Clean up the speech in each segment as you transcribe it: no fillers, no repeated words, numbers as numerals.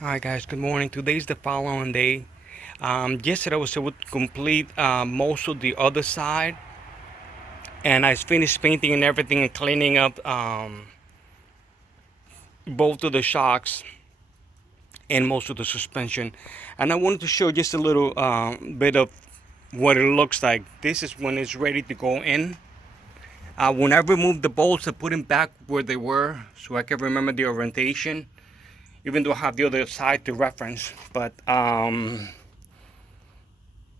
Alright guys, good morning. Today's the following day. Yesterday I was able to complete most of the other side, and I finished painting and everything and cleaning up both of the shocks and most of the suspension. And I wanted to show just a little bit of what it looks like. This is when it's ready to go in. When I removed the bolts, I put them back where they were so I can remember the orientation, even though I have the other side to reference. But the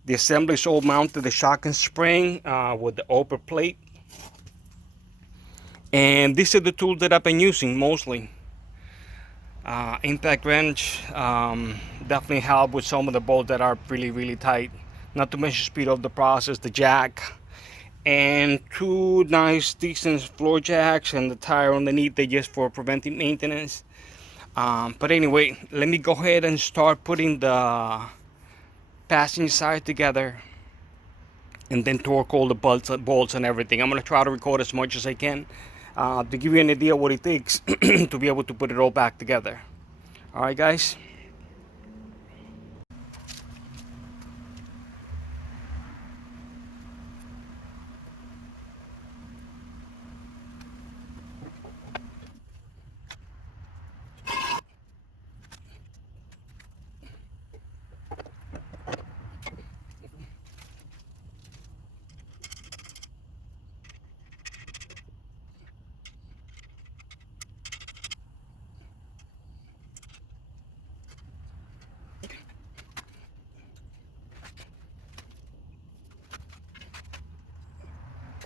assembly is all mounted, the shock and spring with the upper plate. And these are the tools that I've been using mostly. Impact wrench definitely help with some of the bolts that are really tight. Not to mention speed of the process, the jack, and two nice decent floor jacks and the tire underneath they just for preventive maintenance. But anyway, let me go ahead and start putting the passenger side together and then torque all the bolts and everything. I'm going to try to record as much as I can to give you an idea what it takes to be able to put it all back together. Alright guys.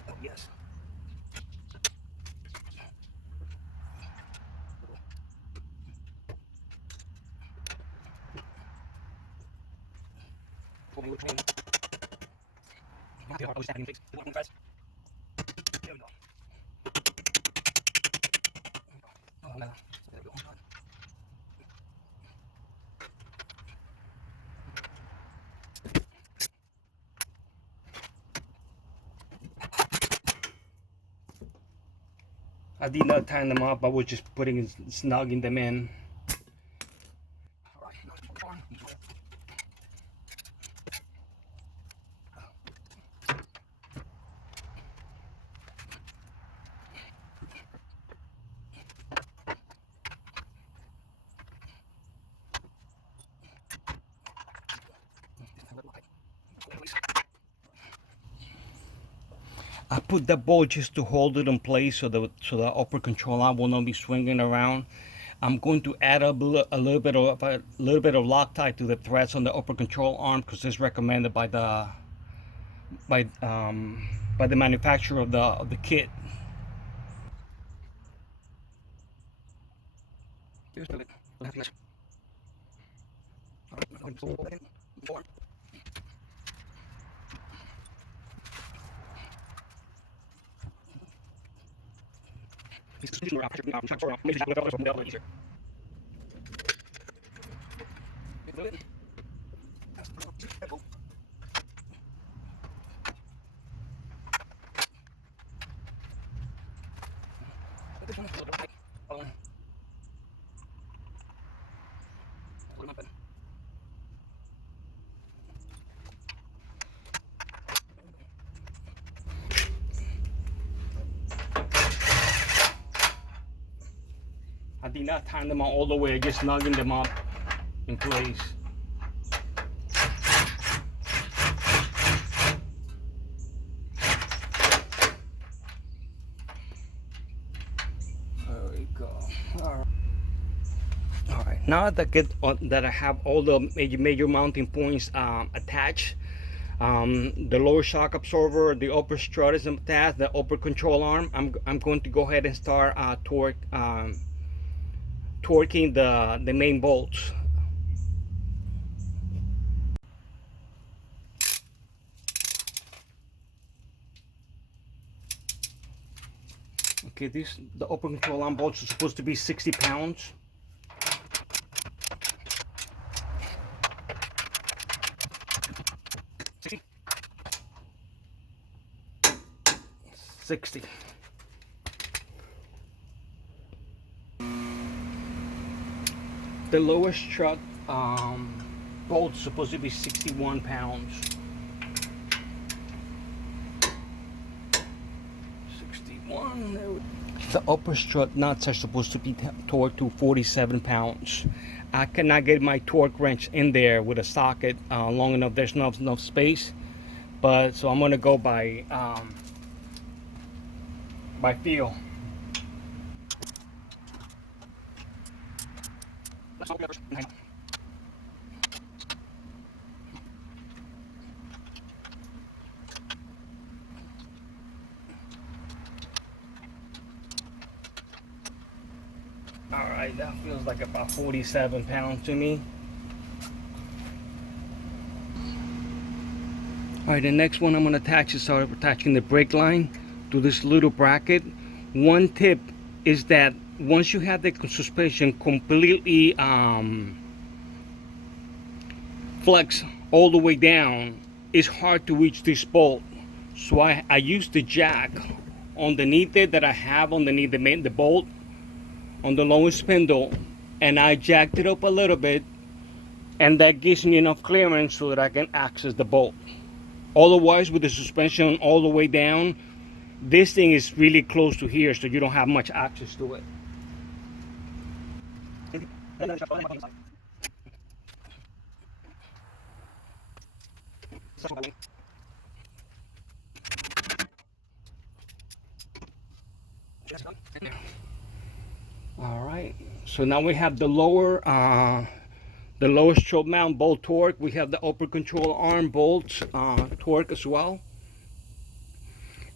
Oh, yes. I did not tie them up, I was just snugging them in. I put the bolt just to hold it in place so the upper control arm will not be swinging around. I'm going to add up a little bit of Loctite to the threads on the upper control arm because it's recommended by by the manufacturer of the kit. I did not tie them all the way, I just snugging them up in place. There we go. All right. Now that I have all the major mounting points attached, the lower shock absorber, the upper strut is attached, the upper control arm. I'm going to go ahead and start torquing the main bolts. Okay, the upper control arm bolts are supposed to be 60 pounds. $60. The lowest strut bolt's supposed to be 61 pounds. 61. The upper strut nuts are supposed to be torqued to 47 pounds. I cannot get my torque wrench in there with a socket long enough. There's not enough space, but so I'm gonna go by feel. All right, that feels like about 47 pounds to me. All right, the next one I'm gonna attach is start attaching the brake line to this little bracket. One tip is that once you have the suspension completely flex all the way down, it's hard to reach this bolt. So I use the jack underneath it that I have underneath the bolt on the lowest spindle, and I jacked it up a little bit, and that gives me enough clearance so that I can access the bolt. Otherwise, with the suspension all the way down, this thing is really close to here, so you don't have much access to it. All right, so now we have the lower stroke mount bolt torque. We have the upper control arm bolts torque as well.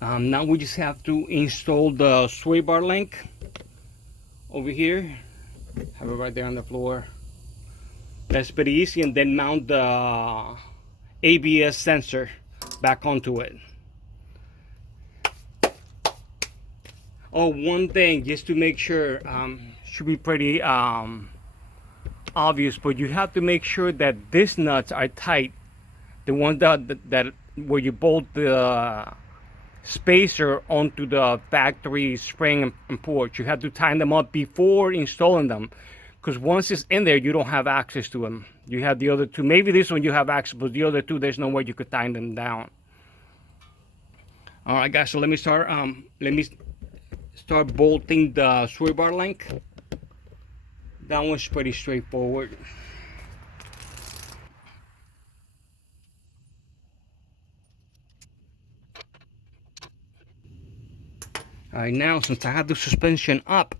Now we just have to install the sway bar link over here. Have it right there on the floor. That's pretty easy, and then mount the ABS sensor back onto it. Oh, one thing just to make sure, should be pretty obvious, but you have to make sure that these nuts are tight. The ones that where you bolt the spacer onto the factory spring and porch, you have to tighten them up before installing them, because once it's in there you don't have access to them. You have the other two, maybe this one you have access, but the other two there's no way you could tighten them down. All right guys, so let me start bolting the sway bar link. That one's pretty straightforward. All right, now since I have the suspension up,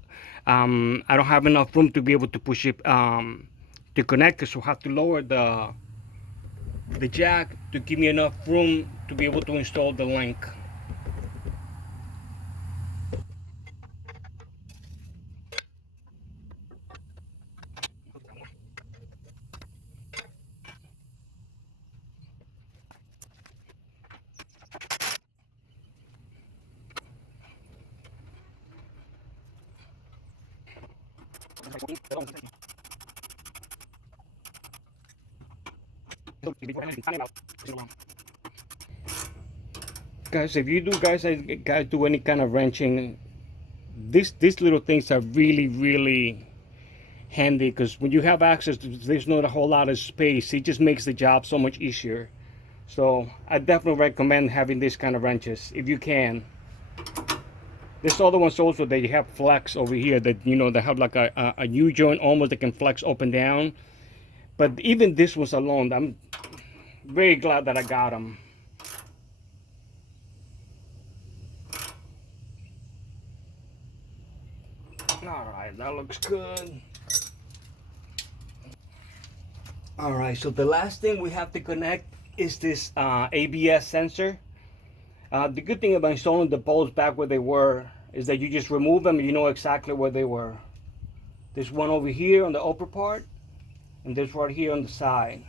I don't have enough room to be able to push it to connect it, so I have to lower the jack to give me enough room to be able to install the link. Guys, if you guys do any kind of wrenching, these little things are really handy, because when you have access to, there's not a whole lot of space. It just makes the job so much easier. So I definitely recommend having this kind of wrenches if you can. There's other ones also that you have flex over here that, you know, they have like a U-joint almost that can flex up and down. But even this was alone, I'm very glad that I got them. All right, that looks good. All right, so the last thing we have to connect is this ABS sensor. The good thing about installing the bolts back where they were is that you just remove them and you know exactly where they were. There's one over here on the upper part, and there's right here on the side.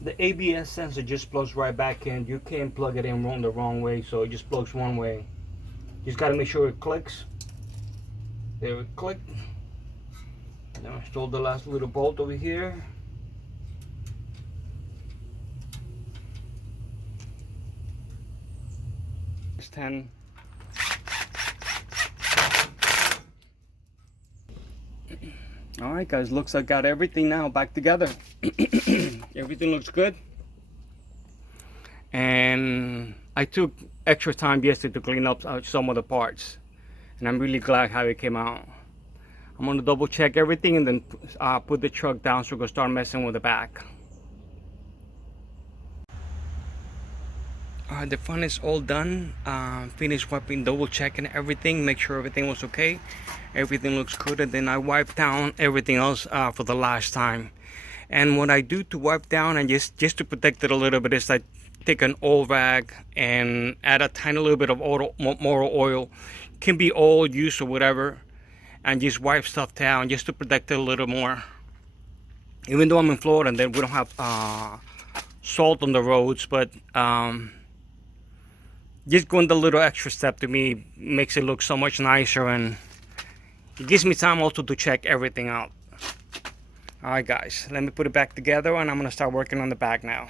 The ABS sensor just plugs right back in. You can't plug it in the wrong way, so it just plugs one way. You just got to make sure it clicks. There it clicked. Now install the last little bolt over here. It's 10. All right, guys, looks like I got everything now back together. Everything looks good. And I took extra time yesterday to clean up some of the parts, and I'm really glad how it came out. I'm gonna double check everything and then put the truck down so we're gonna start messing with the back. Alright, the front is all done. Finished wiping, double checking everything, make sure everything was okay. Everything looks good, and then I wiped down everything else for the last time. And what I do to wipe down and just to protect it a little bit is I take an oil rag and add a tiny little bit of motor oil. Can be oil, used, or whatever, and just wipe stuff down just to protect it a little more. Even though I'm in Florida and then we don't have salt on the roads, but just going the little extra step to me makes it look so much nicer, and it gives me time also to check everything out. Alright guys, let me put it back together and I'm gonna start working on the back now.